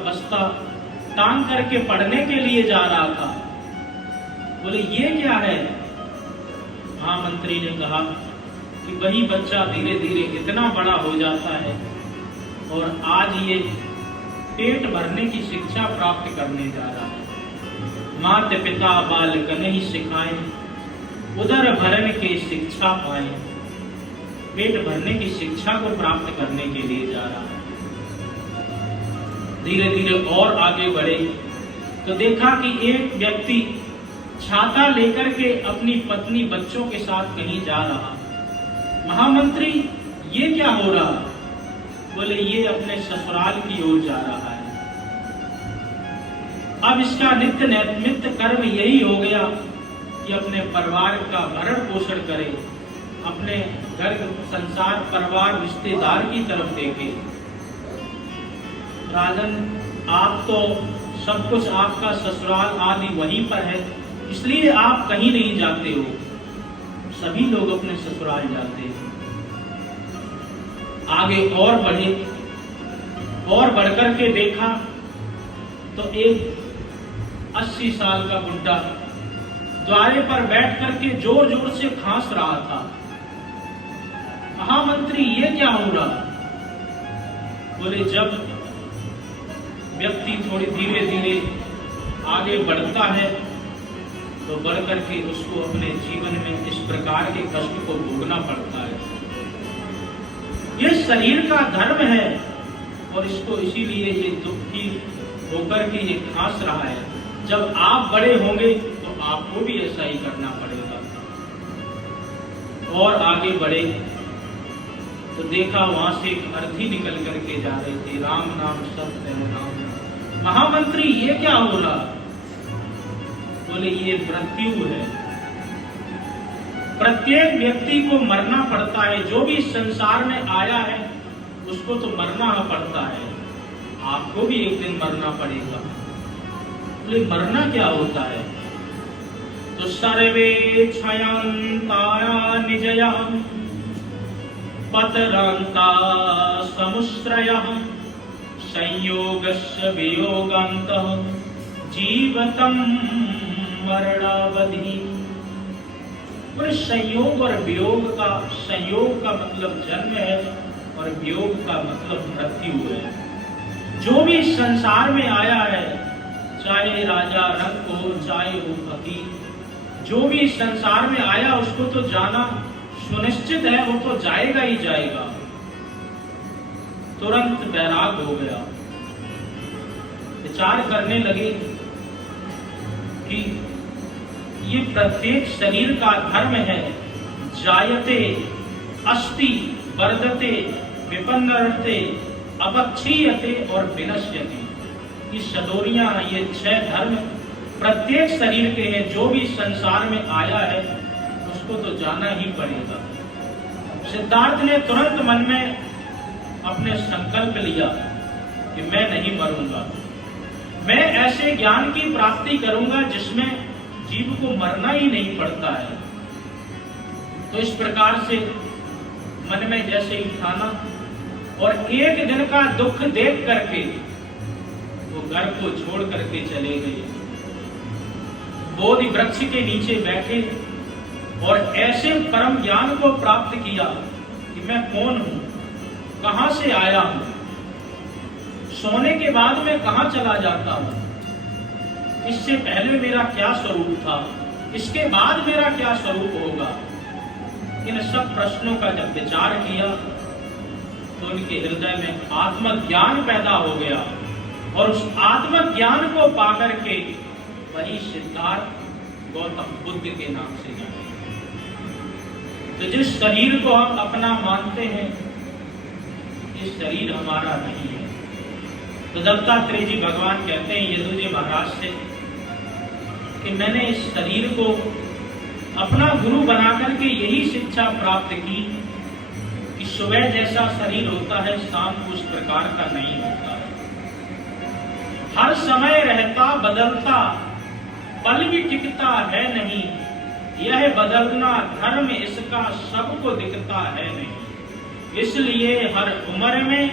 बस्ता टांग करके पढ़ने के लिए जा रहा था। बोले ये क्या है? महामंत्री ने कहा कि वही बच्चा धीरे धीरे इतना बड़ा हो जाता है और आज ये पेट भरने की शिक्षा प्राप्त करने जा रहा है। माता पिता बालक नहीं सिखाए, उदर भरण के शिक्षा पाए। पेट भरने की शिक्षा को प्राप्त करने के लिए जा रहा है। धीरे धीरे और आगे बढ़े तो देखा कि एक व्यक्ति छाता लेकर के अपनी पत्नी बच्चों के साथ कहीं जा रहा। महामंत्री ये क्या हो रहा? बोले ये अपने ससुराल की ओर जा रहा है। अब इसका नित्य नैमित्त कर्म यही हो गया कि अपने परिवार का भरण पोषण करे, अपने घर संसार परिवार रिश्तेदार की तरफ देखे। राजन, आप तो सब कुछ आपका ससुराल आदि वहीं पर है, इसलिए आप कहीं नहीं जाते हो। सभी लोग अपने ससुराल जाते हैं। आगे और बढ़े और बढ़कर के देखा तो एक 80 साल का बुड्ढा द्वारे पर बैठ करके जोर जोर से खांस रहा था। महामंत्री ये क्या हो रहा? बोले जब व्यक्ति थोड़ी धीरे धीरे आगे बढ़ता है तो बढ़ करके उसको अपने जीवन में इस प्रकार के कष्ट को भोगना पड़ता है। यह शरीर का धर्म है और इसको इसीलिए ये दुखी होकर के ये खांस रहा है। जब आप बड़े होंगे तो आपको भी ऐसा ही करना पड़ेगा। और आगे बढ़े तो देखा वहां से एक अर्थी निकल करके जा रहे थे, राम नाम सत्य है राम। महामंत्री ये क्या हो रहा? बोले ये मृत्यु है। प्रत्येक व्यक्ति को मरना पड़ता है। जो भी संसार में आया है उसको तो मरना पड़ता है। आपको भी एक दिन मरना पड़ेगा। बोले मरना क्या होता है? तो सर्वे क्षयन्ता निजया पतरांता समुश्रयः संयोगस्य वियोगान्तः जीवतं मरणावधि। संयोग और वियोग का, संयोग का मतलब जन्म है और वियोग का मतलब मृत्यु है। जो भी संसार में आया है, चाहे राजा रंक हो चाहे वो फकीर, जो भी संसार में आया उसको तो जाना सुनिश्चित है, वो तो जाएगा ही जाएगा। तुरंत बैराग हो गया। विचार करने लगे कि ये प्रत्येक शरीर का धर्म है। जायते अस्ति वर्धते विपन्नते अपक्षीयते और विनश्यते। ये सदोरियां, ये 6 धर्म प्रत्येक शरीर के हैं। जो भी संसार में आया है उसको तो जाना ही पड़ेगा। सिद्धार्थ ने तुरंत मन में अपने संकल्प लिया कि मैं नहीं मरूंगा, मैं ऐसे ज्ञान की प्राप्ति करूंगा जिसमें जीव को मरना ही नहीं पड़ता है। तो इस प्रकार से मन में जैसे ही ठाना और एक दिन का दुख देख करके वो घर को छोड़ करके चले गए। बोधि वृक्ष के नीचे बैठे और ऐसे परम ज्ञान को प्राप्त किया कि मैं कौन हूं, कहां से आया हूं, सोने के बाद मैं कहां चला जाता हूं, इससे पहले मेरा क्या स्वरूप था, इसके बाद मेरा क्या स्वरूप होगा। इन सब प्रश्नों का जब विचार किया तो उनके हृदय में आत्मज्ञान पैदा हो गया और उस आत्मज्ञान को पाकर के वही सिद्धार्थ गौतम बुद्ध के नाम से जाने। तो जिस शरीर को हम अपना मानते हैं, ये शरीर हमारा नहीं है। तो दत्तात्रेय जी भगवान कहते हैं यदुजी महाराज से कि मैंने इस शरीर को अपना गुरु बनाकर के यही शिक्षा प्राप्त की कि सुबह जैसा शरीर होता है शाम को उस प्रकार का नहीं होता है। हर समय रहता बदलता, पल भी टिकता है नहीं। यह बदलना धर्म इसका सबको दिखता है नहीं। इसलिए हर उम्र में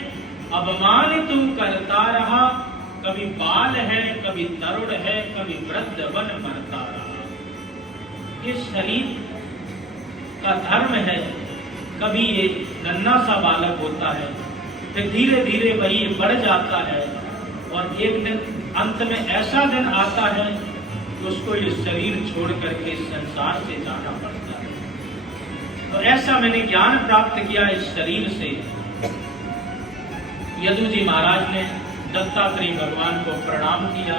अवमान तू करता रहा, कभी बाल है, कभी तरुण है, कभी वृद्ध वन मरता रहा। ये शरीर का धर्म है। कभी ये नन्हा सा बालक होता है, फिर धीरे धीरे वही बढ़ जाता है और एक दिन अंत में ऐसा दिन आता है कि उसको ये शरीर छोड़ करके इस संसार से जाना पड़ता है। तो ऐसा मैंने ज्ञान प्राप्त किया इस शरीर से। यदु जी महाराज ने दत्तात्रेय भगवान को प्रणाम किया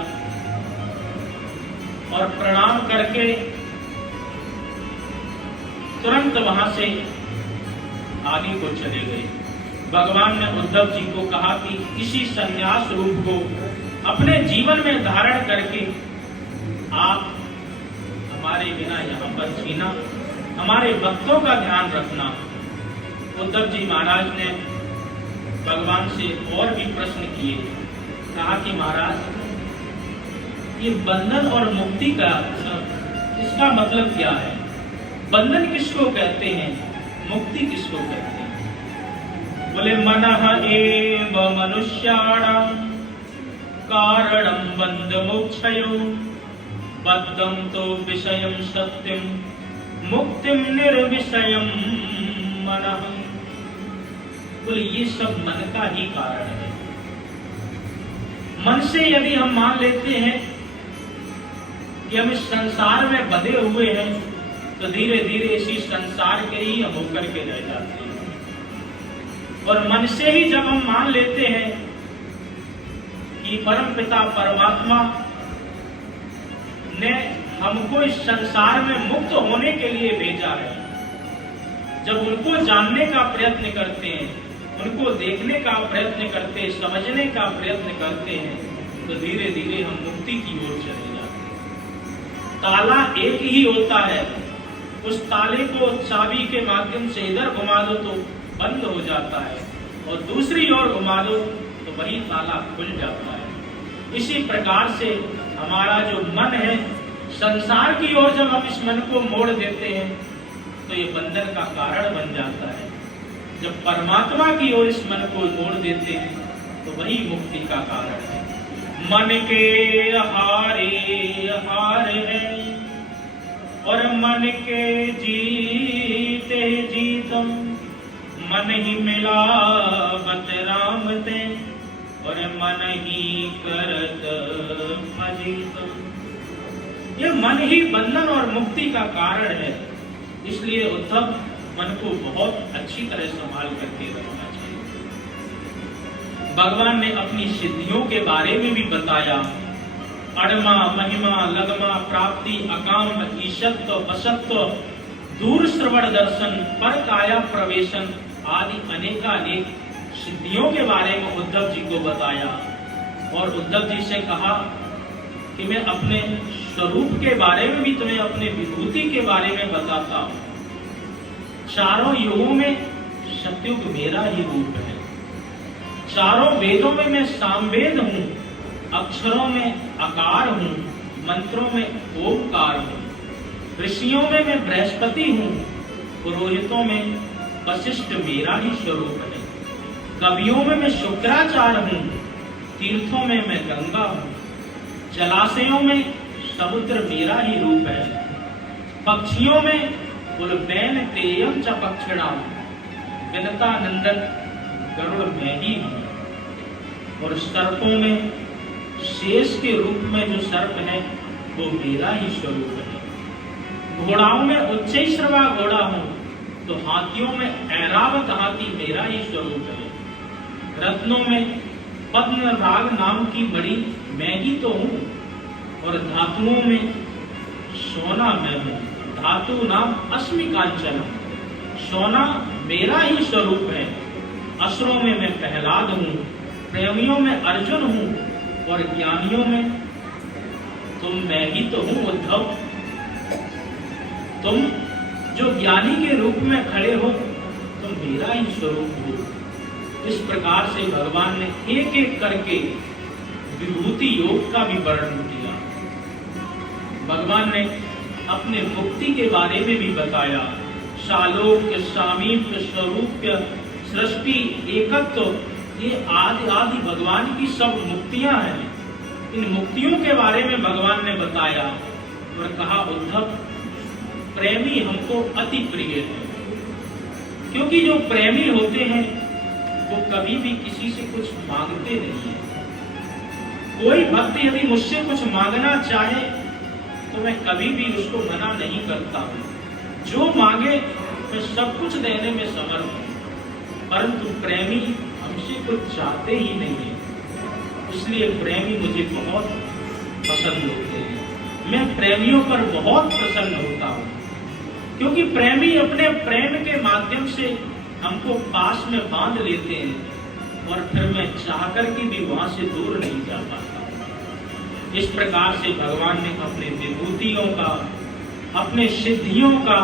और प्रणाम करके तुरंत वहां से आगे को चले गए। भगवान ने उद्धव जी को कहा कि इसी संन्यास रूप को अपने जीवन में धारण करके आप हमारे बिना यहाँ पर जीना, हमारे भक्तों का ध्यान रखना। उद्धव जी महाराज ने भगवान से और भी प्रश्न किए। कहा कि महाराज ये बंधन और मुक्ति का इसका मतलब क्या है? बंधन किसको कहते हैं, मुक्ति किसको कहते हैं? बोले मनः एव मनुष्याणां कारणं बंध मोक्षयो बद्धं तो विषयं सत्यं मुक्तिं निर्विषयं मनः। बोले ये सब मन का ही कारण है। मन से यदि हम मान लेते हैं कि हम इस संसार में बंधे हुए हैं, तो धीरे धीरे इसी संसार के ही हम होकर के रह जाते हैं। और मन से ही जब हम मान लेते हैं कि परम पिता परमात्मा ने हमको इस संसार में मुक्त होने के लिए भेजा है, जब उनको जानने का प्रयत्न करते हैं, उनको देखने का प्रयत्न करते हैं, समझने का प्रयत्न करते हैं, तो धीरे धीरे हम मुक्ति की ओर चले जाते हैं। ताला एक ही होता है, उस ताले को चाबी के माध्यम से इधर घुमा दो तो बंद हो जाता है और दूसरी ओर घुमा दो तो वही ताला खुल जाता है। इसी प्रकार से हमारा जो मन है, संसार की ओर जब हम इस मन को मोड़ देते हैं तो ये बंधन का कारण बन जाता है। जब परमात्मा की ओर इस मन को मोड़ देते हैं तो वही मुक्ति का कारण है। मन के हारे हार है और मन के जीते जीतम, मन ही मिलावत राम ते और मन ही करत अजीतम। ये मन ही बंधन और मुक्ति का कारण है। इसलिए उद्धव मन को बहुत अच्छी तरह संभाल करके रखना चाहिए। भगवान ने अपनी सिद्धियों के बारे में भी बताया। अड़मा महिमा लगमा प्राप्ति अकाम ईशत्व वसत्व दूर श्रवण दर्शन पर काया प्रवेशन आदि अनेकानेक सिद्धियों के बारे में उद्धव जी को बताया। और उद्धव जी से कहा कि मैं अपने स्वरूप के बारे में भी तुम्हें, अपने विभूति के बारे में बताता हूं। चारों युगों में सतयुग मेरा ही रूप है। चारों वेदों में मैं सामवेद हूं, अक्षरों में आकार हूं, मंत्रों में ओमकार हूं, ऋषियों में मैं बृहस्पति हूं, पुरोहितों में वशिष्ठ मेरा ही स्वरूप है, कवियों में मैं शुक्राचार्य हूं, तीर्थों में मैं गंगा हूं, जलाशयों में समुद्र मेरा ही रूप है, पक्षियों में उल्बैन तेयम च पक्षिणाम विनता नंदन गरुड़ मैं ही हूं, और सर्पों में शेष के रूप में जो सर्प है वो मेरा ही स्वरूप है। घोड़ाओं में उच्चैश्रवा घोड़ा हूं, तो हाथियों में ऐरावत हाथी मेरा ही स्वरूप है। रत्नों में पद्मराग नाम की बड़ी मैं ही तो हूं, और धातुओं में सोना मैं हूं। धातु नाम अस्मि कांचन, सोना मेरा ही स्वरूप है। असुरों में मैं प्रहलाद हूं, प्रेमियों में अर्जुन हूं, और ज्ञानियों में तुम मैं ही तो हूं उद्धव। तुम जो ज्ञानी के रूप में खड़े हो, तुम मेरा ही स्वरूप हो। इस प्रकार से भगवान ने एक एक करके विभूति योग का भी वर्णन किया। भगवान ने अपने मुक्ति के बारे में भी बताया। शालोक्य, सामीप्य, स्वरूप्य, सृष्टि, एकत्व, ये आदि आदि भगवान की सब मुक्तियां हैं। इन मुक्तियों के बारे में भगवान ने बताया और कहा, उद्धव, प्रेमी हमको अति प्रिय है, क्योंकि जो प्रेमी होते हैं वो कभी भी किसी से कुछ मांगते नहीं है। कोई भक्त यदि मुझसे कुछ मांगना चाहे तो मैं कभी भी उसको मना नहीं करता हूं। जो मांगे मैं सब कुछ देने में समर्थ हूं, परंतु प्रेमी हमसे कुछ चाहते ही नहीं है, इसलिए प्रेमी मुझे बहुत पसंद होते हैं। मैं प्रेमियों पर बहुत प्रसन्न होता हूं, क्योंकि प्रेमी अपने प्रेम के माध्यम से हमको पास में बांध लेते हैं और फिर मैं चाहकर के भी वहां से दूर नहीं जा पाता। इस प्रकार से भगवान ने अपने विभूतियों का, अपने सिद्धियों का,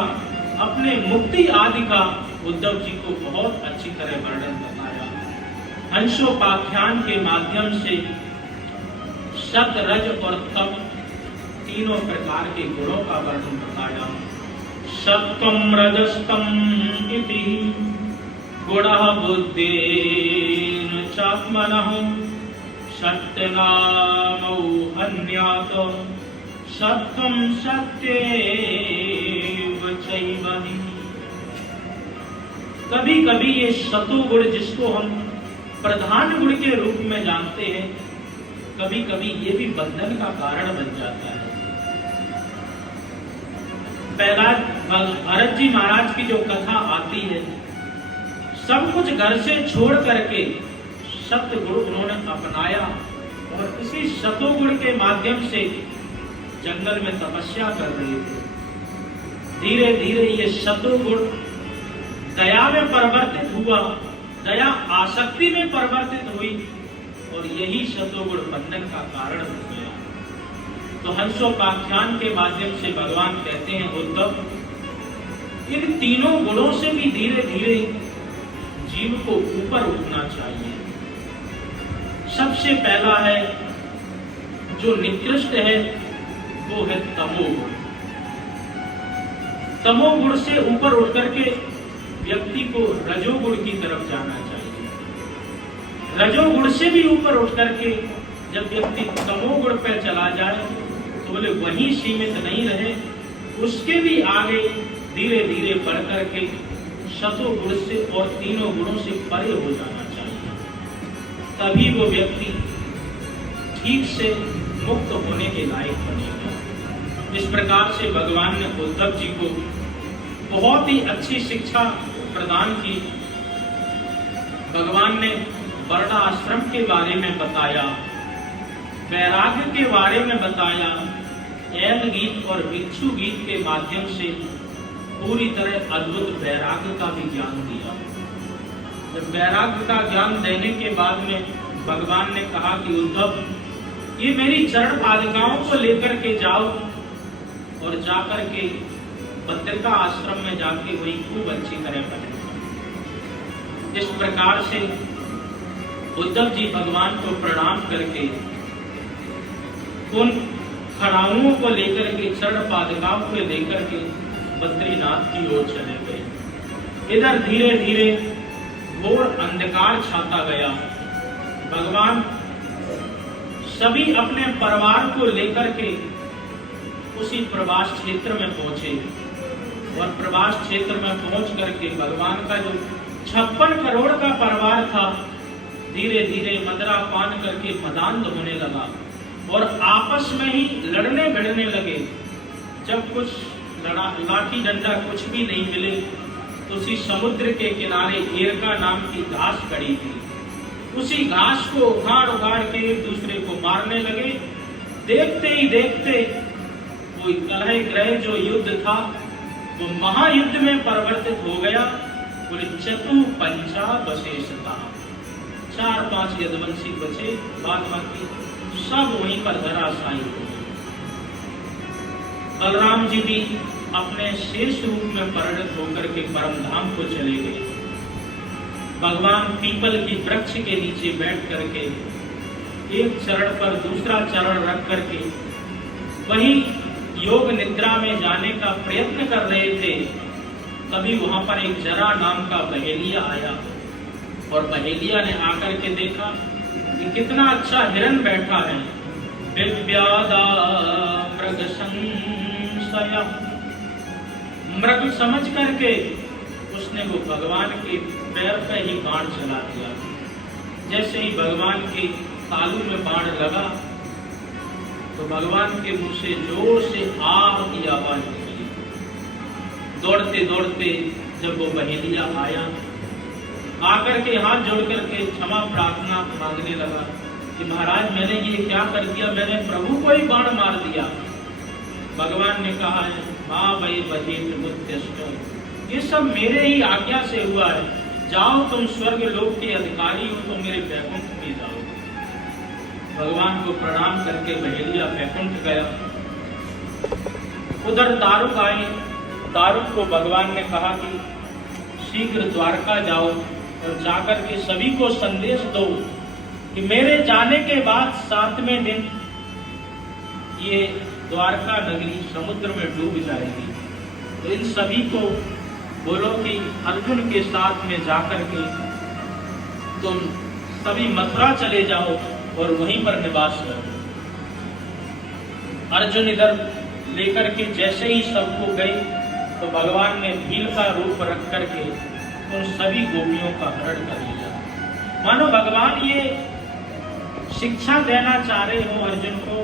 अपने मुक्ति आदि का उद्धव जी को बहुत अच्छी तरह वर्णन बताया। हंसोपाख्यान के माध्यम से सत, रज और तप तीनों प्रकार के गुणों का वर्णन बताया। सत्वं रजस्तम इति गुणः बुद्धेन चात्मनः सत्यनामौ हन्यात् सत्वं सत्येव चैव। कभी कभी ये सतोगुण, जिसको हम प्रधान गुण के रूप में जानते हैं, कभी कभी ये भी बंधन का कारण बन जाता है। पहला भरत जी महाराज की जो कथा आती है, सब कुछ घर से छोड़ करके सत्य गुण उन्होंने अपनाया और इसी सतोगुण के माध्यम से जंगल में तपस्या कर रहे थे। धीरे धीरे ये सतोगुण दया में परिवर्तित हुआ, दया आसक्ति में परिवर्तित हुई और यही सतोगुण बंधन का कारण हो गया। तो हंसोपाख्यान के माध्यम से भगवान कहते हैं, उद्धव, इन तीनों गुणों से भी धीरे धीरे जीव को ऊपर उठना चाहिए। सबसे पहला है, जो निकृष्ट है, वो है तमोगुण। तमोगुण से ऊपर उठ करके व्यक्ति को रजोगुण की तरफ जाना चाहिए। रजोगुण से भी ऊपर उठ करके जब व्यक्ति तमोगुण पर चला जाए तो बोले वहीं सीमित नहीं रहे, उसके भी आगे धीरे धीरे बढ़ करके सतोगुण से और तीनों गुणों से परे हो जाना चाहिए। तभी वो व्यक्ति ठीक से मुक्त होने के लायक बनेगा। इस प्रकार से भगवान ने उद्धव जी को बहुत ही अच्छी शिक्षा प्रदान की। भगवान ने वर्णाश्रम के बारे में बताया, वैराग्य के बारे में बताया, ऐल गीत और भिक्षु गीत के माध्यम से पूरी तरह अद्भुत वैराग्य का भी ज्ञान दिया। जब वैराग्य का ज्ञान देने के बाद में भगवान ने कहा कि उद्धव, ये मेरी चरण पादुकाओं को लेकर के जाओ और जाकर के बद्रिका आश्रम में जाके वही खूब अच्छी तरह बने। इस प्रकार से उद्धव जी भगवान को प्रणाम करके उन खड़ाओं को लेकर के, चरण पादुकाओं को लेकर के बद्रीनाथ की ओर चले गए। इधर धीरे धीरे घोर अंधकार छाता गया। भगवान सभी अपने परिवार को लेकर के उसी प्रवास क्षेत्र में पहुंचे और प्रवास क्षेत्र में पहुंच करके भगवान का जो 56 करोड़ का परिवार था, धीरे धीरे मदरा पान करके मदान्ध होने लगा और आपस में ही लड़ने भिड़ने लगे। जब कुछ लाठी डंडा कुछ भी नहीं मिले तो उसी समुद्र के किनारे एरका नाम की घास खड़ी थी, उसी घास को उखाड़ उखाड़ के एक दूसरे को मारने लगे। देखते ही देखते वो कलह ग्रह जो युद्ध था वो महायुद्ध में परिवर्तित हो गया। बोले चतु पंचा बशेषता, 4-5 यदुवंशी बचे, बाद बाकी सब वहीं पर धराशायी हो गए। बलराम जी भी अपने शेष रूप में परिणत होकर के परम धाम को चले गए। भगवान पीपल की वृक्ष के नीचे बैठ करके एक चरण पर दूसरा चरण रख करके वही योग निद्रा में जाने का प्रयत्न कर रहे थे। तभी वहां पर एक जरा नाम का बहेलिया आया और बहेलिया ने आकर के देखा कि कितना अच्छा हिरण बैठा है विव्यादा मृग संशय, मृग समझ करके उसने वो भगवान के पैर पे ही बाण चला दिया। जैसे ही भगवान के तालू में बाण लगा तो भगवान के मुंह से जोर से आह की आवाज निकली। दौड़ते दौड़ते जब वो बहेलिया आया, आकर के हाथ जोड़ करके क्षमा प्रार्थना मांगने लगा कि महाराज मैंने ये क्या कर दिया, मैंने प्रभु को ही बाण मार दिया। भगवान ने कहा है मां वही बजेट मुत्यष्ट, ये सब मेरे ही आज्ञा से हुआ है, जाओ तुम स्वर्ग लोक के अधिकारी हो तो मेरे वैकुंठ में जाओ। भगवान को प्रणाम करके बहेलिया वैकुंठ गया। उधर दारुक आए, दारुक को भगवान ने कहा कि शीघ्र द्वारका जाओ और जाकर के सभी को संदेश दो कि मेरे जाने के बाद 7वें दिन ये द्वारका नगरी समुद्र में डूब जाएगी। तो इन सभी को बोलो कि अर्जुन के साथ में जाकर के तुम सभी मथुरा चले जाओ और वहीं पर निवास करो। अर्जुन इधर लेकर के जैसे ही सबको गए तो भगवान ने भील का रूप रख करके उन सभी गोपियों का हरण कर लिया। मानो भगवान ये शिक्षा देना चाह रहे हो अर्जुन को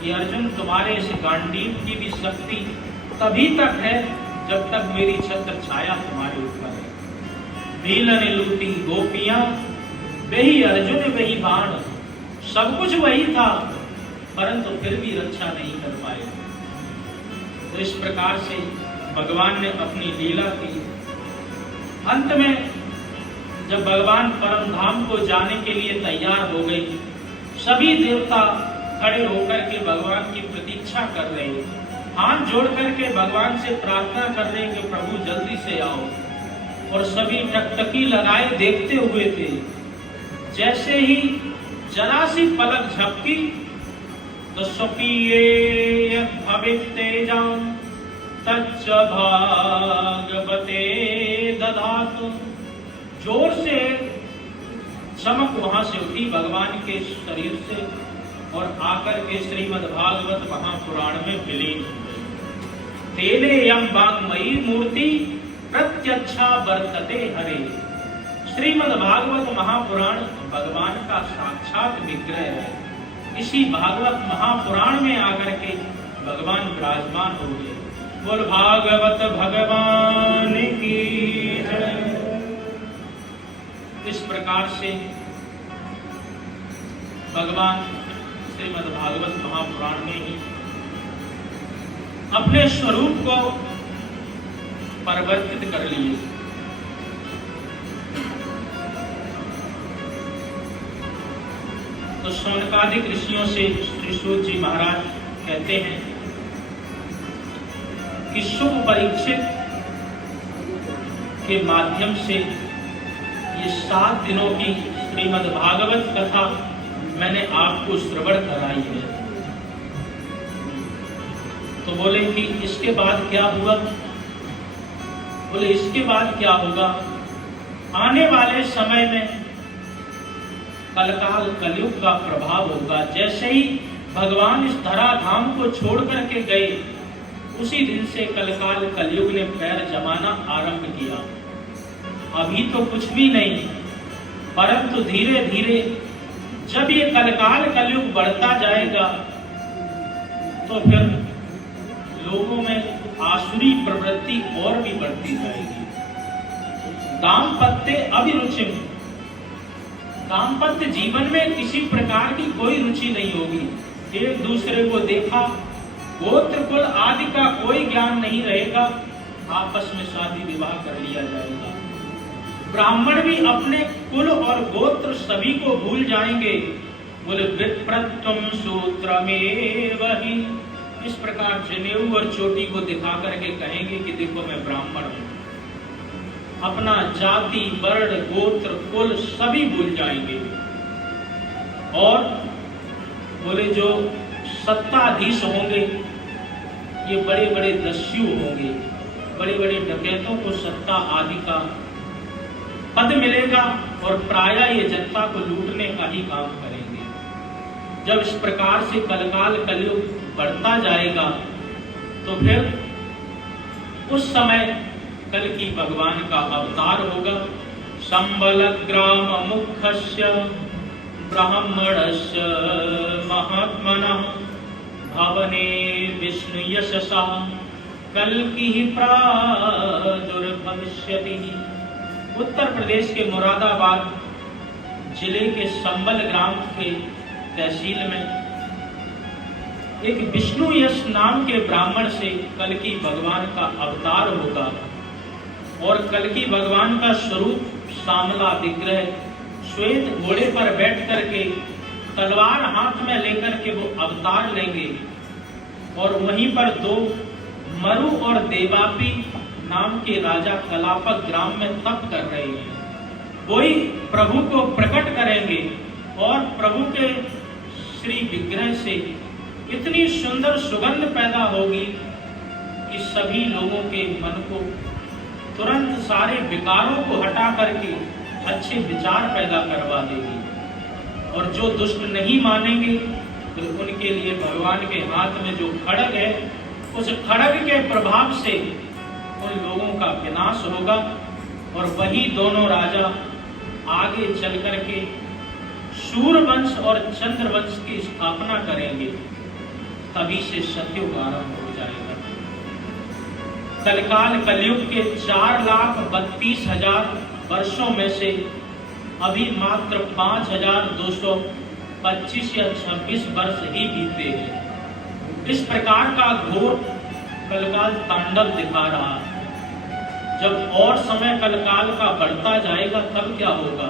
कि अर्जुन तुम्हारे इस गांडीव की भी शक्ति तभी तक है जब तक मेरी छत्र छाया तुम्हारे ऊपर है। भील ने लूटी गोपियां, वही अर्जुन वही बाण, सब कुछ वही था, परंतु फिर भी रक्षा नहीं कर पाए। तो इस प्रकार से भगवान ने अपनी लीला की। अंत में जब भगवान परम धाम को जाने के लिए तैयार हो गए, सभी देवता खड़े होकर के भगवान की प्रतीक्षा कर रहे हैं, हाथ जोड़ करके भगवान से प्रार्थना कर रहे हैं कि प्रभु जल्दी से आओ। और सभी टकटकी लगाए देखते हुए थे। जैसे ही जरा सी पलक झपकी तो स्वकीय भवितेजाम तच्च भागवते दधातु, जोर से चमक वहां से उठी भगवान के शरीर से और आकर के श्रीमद् भागवत महापुराण में विलीन हो गई। तेने यम वाङ्मयी मूर्ति प्रत्यक्षा वर्तते हरे। श्रीमद् भागवत महापुराण भगवान का साक्षात विग्रह है। इसी भागवत महापुराण में आकर के भगवान विराजमान हो गए। बोल भागवत भगवान की जय। इस प्रकार से भगवान श्रीमद् भागवत महापुराण में ही अपने स्वरूप को परिवर्तित कर लिए। तो शौनकादिक ऋषियों से श्री सूत जी महाराज कहते हैं कि शुभ परीक्षित के माध्यम से ये 7 दिनों की श्रीमद् भागवत कथा मैंने आपको श्रवण कराई है। तो बोले कि इसके बाद क्या हुआ? बोले इसके बाद क्या होगा? आने वाले समय में कलकाल कलयुग का प्रभाव होगा। जैसे ही भगवान इस धराधाम को छोड़ करके गए, उसी दिन से कलकाल कलयुग ने पैर जमाना आरंभ किया। अभी तो कुछ भी नहीं, परंतु धीरे धीरे जब ये कलकाल कलयुग बढ़ता जाएगा तो फिर लोगों में आसुरी प्रवृत्ति और भी बढ़ती जाएगी। दाम्पत्य अभिरुचि, दाम्पत्य जीवन में किसी प्रकार की कोई रुचि नहीं होगी। एक दूसरे को देखा, गोत्र कुल आदि का कोई ज्ञान नहीं रहेगा, आपस में शादी विवाह कर लिया जाएगा। ब्राह्मण भी अपने कुल और गोत्र सभी को भूल जाएंगे। बोले विप्रत्वम सूत्रमेव ही, इस प्रकार जनेऊ और चोटी को दिखा करके कहेंगे कि देखो मैं ब्राह्मण हूं। अपना जाति वर्ण गोत्र कुल सभी भूल जाएंगे। और बोले जो सत्ताधीश होंगे ये बड़े बड़े दस्यु होंगे, बड़े बड़े डकैतों को सत्ता आदि का पद मिलेगा और प्रायः ये जनता को लूटने का ही काम करेंगे। जब इस प्रकार से कलकाल कलयुग बढ़ता जाएगा तो फिर उस समय कल की भगवान का अवतार होगा। संबल ग्राम मुख्यस्य ब्राह्मणस्य महात्मनः भवने विष्णु यशसा कल्किः प्रादुर्भविष्यति। उत्तर प्रदेश के मुरादाबाद जिले के संबल ग्राम के तहसील में एक विष्णु यश नाम के ब्राह्मण से कल्कि भगवान का अवतार होगा और कल्कि भगवान का स्वरूप श्यामला विग्रह श्वेत घोड़े पर बैठ करके तलवार हाथ में लेकर के वो अवतार लेंगे और वहीं पर दो मरु और देवापी नाम के राजा कलापक ग्राम में तप कर रहे हैं। वही प्रभु को प्रकट करेंगे और प्रभु के श्री विग्रह से इतनी सुंदर सुगंध पैदा होगी कि सभी लोगों के मन को तुरंत सारे विकारों को हटा करके अच्छे विचार पैदा करवा देगी। और जो दुष्ट नहीं मानेंगे तो उनके लिए भगवान के हाथ में जो खड्ग है उस खड्ग के प्रभाव से उन लोगों का विनाश होगा और वही दोनों राजा आगे चल करके सूर्यवंश और चंद्रवंश की स्थापना करेंगे। तभी से सतयुग आरंभ हो जाएगा। कलकाल कलयुग के 4,32,000 वर्षों में से अभी मात्र 5,225 या 26 वर्ष ही बीते हैं। इस प्रकार का घोर कलकाल तांडव दिखा रहा है। जब और समय कलकाल का बढ़ता जाएगा तब क्या होगा।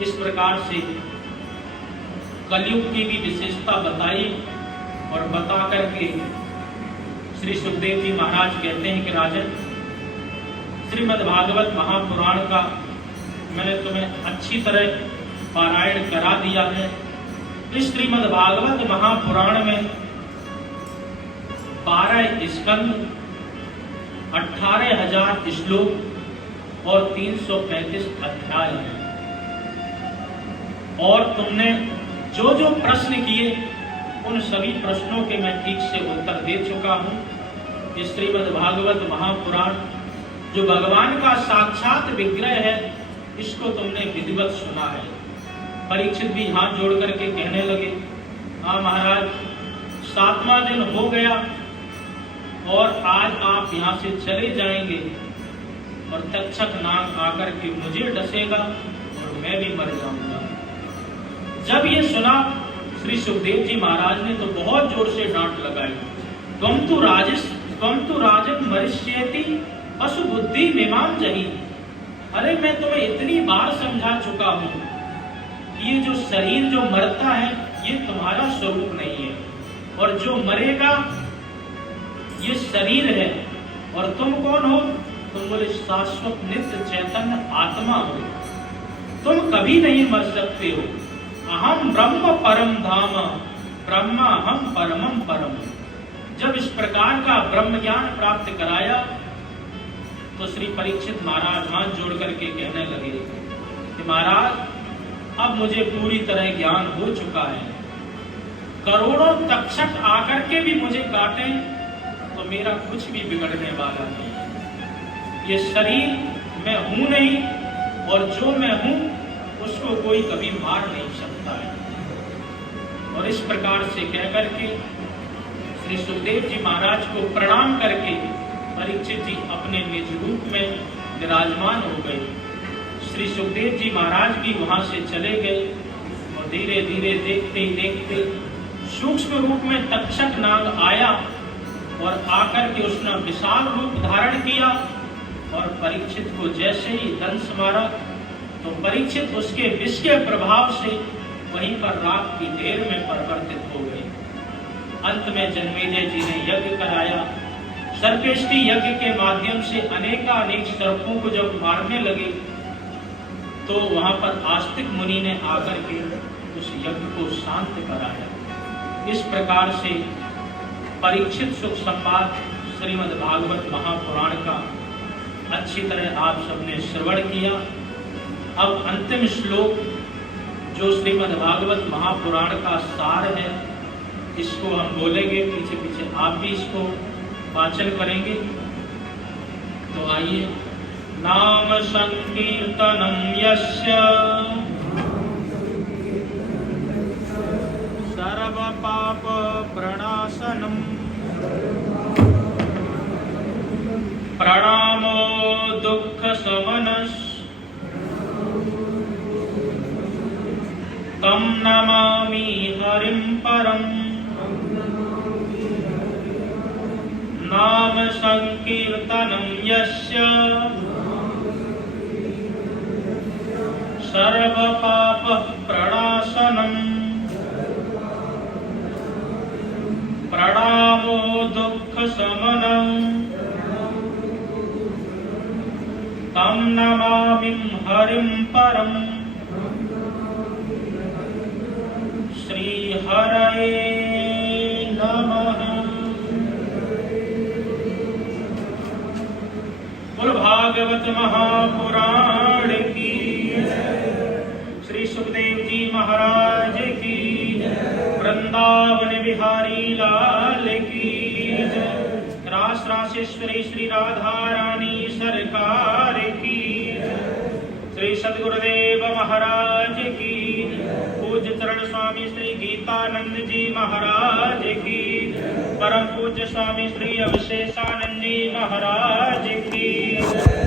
इस प्रकार से कलयुग की भी विशेषता बताई और बता करके श्री सुखदेव जी महाराज कहते हैं कि राजन, श्रीमद् भागवत महापुराण का मैंने तुम्हें अच्छी तरह पारायण करा दिया है। इस श्रीमद् भागवत महापुराण में 12 स्कंद, 18,000 श्लोक और 335 अध्याय हैं। और तुमने जो जो प्रश्न किए उन सभी प्रश्नों के मैं ठीक से उत्तर दे चुका हूं। इस श्रीमद् भागवत महापुराण जो भगवान का साक्षात विग्रह है, इसको तुमने विधिवत सुना है। परीक्षित भी हाथ जोड़ करके कहने लगे, हाँ महाराज, 7वां दिन हो गया और आज आप यहाँ से चले जाएंगे और तक्षक नाग आकर के मुझे डसेगा और मैं भी मर जाऊंगा। जब ये सुना श्री सुखदेव जी महाराज ने तो बहुत जोर से डांट लगाई। त्वं तु राजन मरिष्येति पशु बुद्धि मिमां जहि। अरे मैं तुम्हें इतनी बार समझा चुका हूं, ये जो शरीर जो मरता है ये तुम्हारा स्वरूप नहीं है, और जो मरेगा ये शरीर है। और तुम कौन हो? तुम बोले शाश्वत नित्य चैतन्य आत्मा हो, तुम कभी नहीं मर सकते हो। अहम ब्रह्म परम धाम, ब्रह्मा हम परमम परम। जब इस प्रकार का ब्रह्म ज्ञान प्राप्त कराया तो श्री परीक्षित महाराज हाथ जोड़ करके कहने लगे कि महाराज, अब मुझे पूरी तरह ज्ञान हो चुका है। करोड़ों तक्षक आकर के भी मुझे काटे तो मेरा कुछ भी बिगड़ने वाला नहीं। ये शरीर मैं हूं नहीं, और जो मैं हूं उसको कोई कभी मार नहीं सकता है। और इस प्रकार से कहकर के श्री सुखदेव जी महाराज को प्रणाम करके परीक्षित जी अपने निज रूप में विराजमान हो गए। श्री सुखदेव जी महाराज भी वहां से चले गए और धीरे धीरे देखते ही देखते सूक्ष्म रूप में तक्षक नाग आया और आकर के उसने विशाल रूप धारण किया और परीक्षित को जैसे ही दंश मारा तो परीक्षित उसके विष के प्रभाव से वहीं पर राख की ढेर में परिवर्तित हो गए। अंत में जन्मेजय जी ने यज्ञ कराया। सर्पेष्टि यज्ञ के माध्यम से अनेकानेक सर्पों को जब मारने लगे तो वहां पर आस्तिक मुनि ने आकर के उस यज्ञ को शांत कराया। इस प्रकार से परीक्षित सुख संवाद श्रीमद् भागवत महापुराण का अच्छी तरह आप सबने श्रवण किया। अब अंतिम श्लोक जो श्रीमद् भागवत महापुराण का सार है, इसको हम बोलेंगे, पीछे पीछे आप भी इसको वाचन करेंगे। तो आइए। नाम संकीर्तनम यस्य सर्व पाप प्रणाशनम प्रणामो दुख शमनस् तम नमामि हरिं परम। नाम संकीर्तनं यस्य सर्व पाप प्रणाशनम् प्रणामो दुख शमनम् तम नमामि हरिं परम। श्री हरये नमः। बोल भागवत महापुराण की, श्री सुखदेव जी महाराज की, वृंदावन बिहारी लाल की, रास रासेश्वरी श्री राधा रानी सरकार की, श्री सद्गुरुदेव महाराज की, पूज्य चरण स्वामी श्री गीतानंद जी महाराज की, परम पूज्य स्वामी श्री अवशेषानंद जी महाराज की।